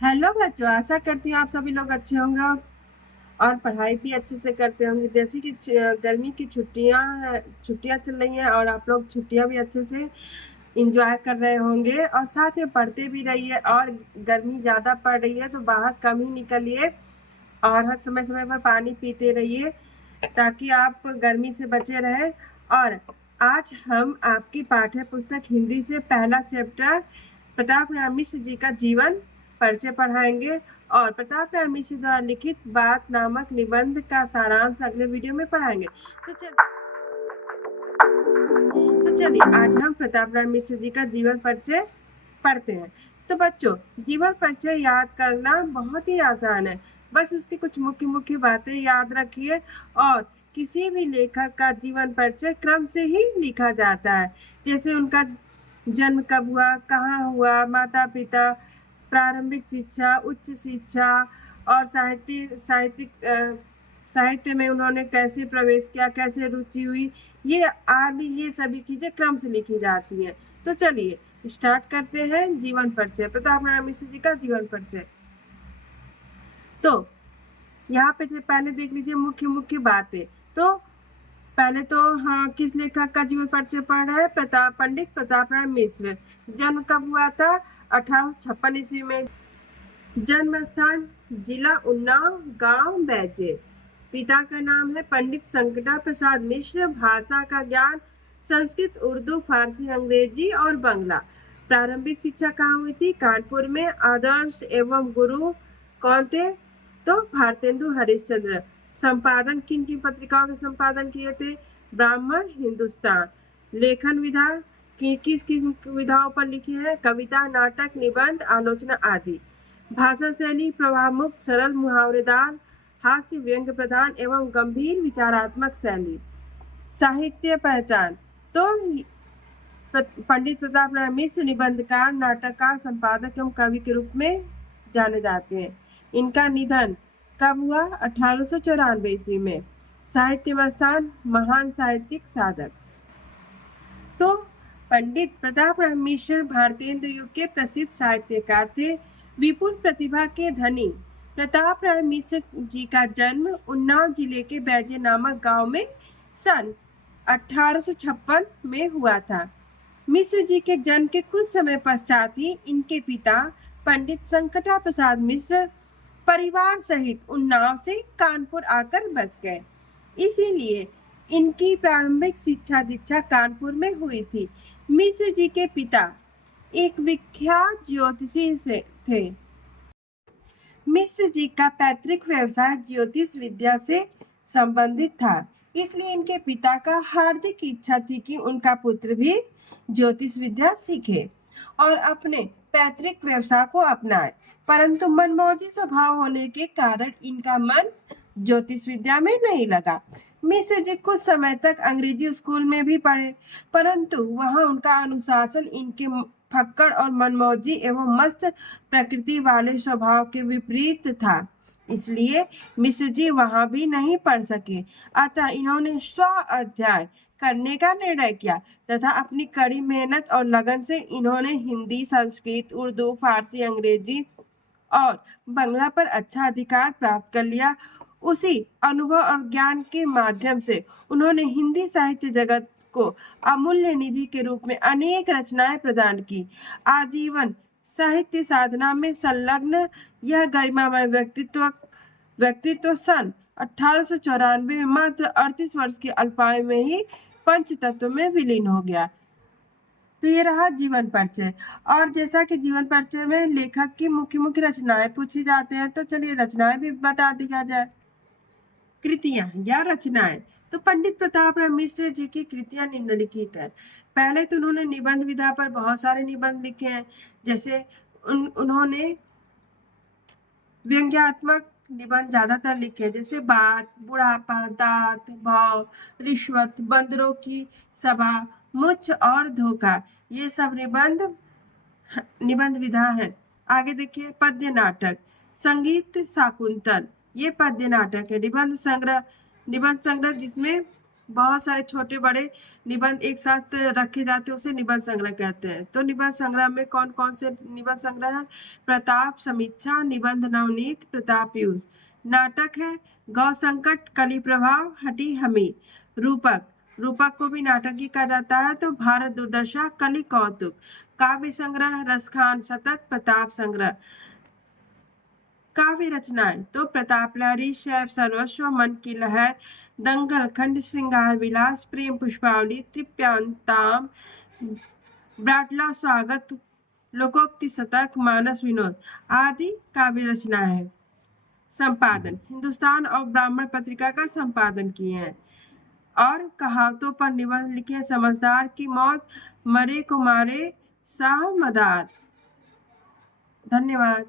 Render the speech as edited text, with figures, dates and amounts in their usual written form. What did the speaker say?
Hello बच्चों, आशा करती हूँ आप सभी लोग अच्छे होंगे और पढ़ाई भी अच्छे से करते होंगे। जैसे कि गर्मी की छुट्टियाँ चल रही हैं और आप लोग छुट्टियाँ भी अच्छे से इंजॉय कर रहे होंगे और साथ में पढ़ते भी रहिए। और गर्मी ज़्यादा पड़ रही है तो बाहर कम ही निकलिए और हर समय समय पर पानी पीते रहिए ताकि आप गर्मी से बचे रहें। और आज हम आपकी पाठ्य पुस्तक हिंदी से पहला चैप्टर प्रताप नारायण मिश्र जी का जीवन परिचय पढ़ाएंगे और प्रताप नारायण मिश्र द्वारा लिखित बात नामक निबंध का सारांश अगले वीडियो में पढ़ाएंगे। तो चलिए आज हम प्रताप नारायण मिश्र जी का जीवन परिचय पढ़ते हैं। तो बच्चों, जीवन परिचय याद करना बहुत ही आसान है। बस उसकी कुछ मुख्य मुख्य बातें याद रखिए। और किसी भी लेखक का जीवन परिचय क्रम से ही लिखा जाता है, जैसे उनका जन्म कब हुआ, कहाँ हुआ, माता पिता, प्रारंभिक शिक्षा, उच्च शिक्षा और साहित्य में उन्होंने कैसे प्रवेश किया, कैसे रुचि हुई, ये आदि ये सभी चीजें क्रम से लिखी जाती हैं। तो चलिए स्टार्ट करते हैं जीवन परिचय, प्रताप नारायण मिश्र जी का जीवन परिचय। तो यहाँ पे पहले देख लीजिए मुख्य मुख्य बातें। तो पहले तो हाँ, किस लेखक का जीवन परिचय पढ़ रहा है? पंडित प्रताप नारायण मिश्र। जन्म कब हुआ था? 1856 ईस्वी में। जन्म स्थान जिला उन्नाव, गांव बैजे। पिता का नाम है पंडित संकटा प्रसाद मिश्र। भाषा का ज्ञान संस्कृत, उर्दू, फारसी, अंग्रेजी और बंगला। प्रारंभिक शिक्षा कहाँ हुई थी? कानपुर में। आदर्श एवं गुरु कौन थे? तो भारतेंदु हरिश्चंद्र। संपादन किन किन पत्रिकाओं के संपादन किए थे? ब्राह्मण, हिंदुस्तान। लेखन विधा किस किन विधाओं पर लिखी है? कविता, नाटक, निबंध, आलोचना आदि। भाषा शैली प्रवाह मुक्त, सरल, मुहावरेदार, हास्य, व्यंग्य प्रधान एवं गंभीर विचारात्मक शैली। साहित्य पहचान तो पंडित प्रताप नारायण मिश्र निबंधकार, नाटककार, संपादक एवं कवि के रूप में जाने जाते हैं। इनका निधन कब हुआ? 1894 ईस्वी में। साहित्य में स्थान महान साहित्यिक साधक। तो पंडित प्रताप नारायण मिश्र भारतेंद्र युग के प्रसिद्ध साहित्यकार थे। विपुल प्रतिभा के धनी प्रताप नारायण मिश्र जी का जन्म उन्नाव जिले के बैजे नामक गांव में सन 1856 में हुआ था। मिश्र जी के जन्म के कुछ समय पश्चात ही इनके पिता पंडित संकटा प्रसाद मिश्र परिवार सहित उन्नाव से कानपुर आकर बस गए। इसीलिए इनकी प्रारंभिक शिक्षा दीक्षा कानपुर में हुई थी। मिश्र जी के पिता एक विख्यात ज्योतिषी से थे। मिश्र जी का पैतृक व्यवसाय ज्योतिष विद्या से संबंधित था, इसलिए इनके पिता का हार्दिक इच्छा थी कि उनका पुत्र भी ज्योतिष विद्या सीखे और अपने पैतृक व्यवसाय को अपनाए। परंतु मनमौजी स्वभाव होने के कारण इनका मन ज्योतिष विद्या में नहीं लगा। मिश्र जी कुछ समय तक अंग्रेजी स्कूल में भी पढ़े, परंतु वहां उनका अनुशासन इनके फक्कड़ और मनमौजी एवं मस्त प्रकृति वाले स्वभाव के विपरीत था, इसलिए मिश्र जी वहां भी नहीं पढ़ सके। अतः इन्होंने स्व अध्ययन करने का निर्णय किया तथा अपनी कड़ी मेहनत और लगन से इन्होंने हिंदी, संस्कृत, उर्दू, फारसी, अंग्रेजी और बंगला पर अच्छा अधिकार प्राप्त कर लिया। उसी अनुभव और ज्ञान के माध्यम से उन्होंने हिंदी साहित्य जगत को अमूल्य निधि के रूप में अनेक रचनाएं प्रदान की। आजीवन साहित्य साधना में संलग्न यह गरिमामय व्यक्तित्व सन 1894 में मात्र 38 वर्ष की अल्पायु में ही पंचतत्व में विलीन हो गया। तो ये रहा जीवन परिचय। और जैसा कि जीवन परिचय में लेखक की मुख्य मुख्य रचनाएं पूछी जाते हैं, तो चलिए रचनाएं भी बता दिया जाए। कृतियां या रचनाएं। तो पंडित प्रताप नारायण मिश्र जी की कृतियां निम्नलिखित है। पहले तो उन्होंने निबंध विधा पर बहुत सारे निबंध लिखे हैं, जैसे उन्होंने व्यंग्यात्मक निबंध ज्यादातर लिखे, जैसे बात, बुढ़ापा, दांत, भाव, रिश्वत, बंदरों की सभा, मुच्छ और धोखा, ये सब निबंध विधा है। आगे देखिए पद्य नाटक। संगीत शाकुंतल, ये पद्य नाटक है। निबंध संग्रह जिसमें बहुत सारे छोटे बड़े निबंध एक साथ रखे जाते हैं, उसे निबंध संग्रह कहते हैं। तो निबंध संग्रह में कौन कौन से निबंध संग्रह है? प्रताप समीक्षा, निबंध नवनीत, प्रताप यूज। नाटक है गौ संकट, कली प्रभाव, हटी हमी। रूपक, रूपक को भी नाटक ही कहा जाता है, तो भारत दुर्दशा, कली कौतुक। काव्य संग्रह रसखान शतक, प्रताप संग्रह। काव्य रचनाएं तो प्रताप लहरी, शैव सर्वस्व, मन की लहर, दंगल खंड, श्रृंगार विलास, प्रेम पुष्पावली, तृप्यांताम, ब्राटला स्वागत, लोकोक्ति शतक, मानस विनोद आदि काव्य रचनाएं हैं। संपादन हिंदुस्तान और ब्राह्मण पत्रिका का संपादन किए हैं। और कहावतों पर निबंध लिखे हैं। समझदार की मौत, मरे को मारे शाह मदार। धन्यवाद।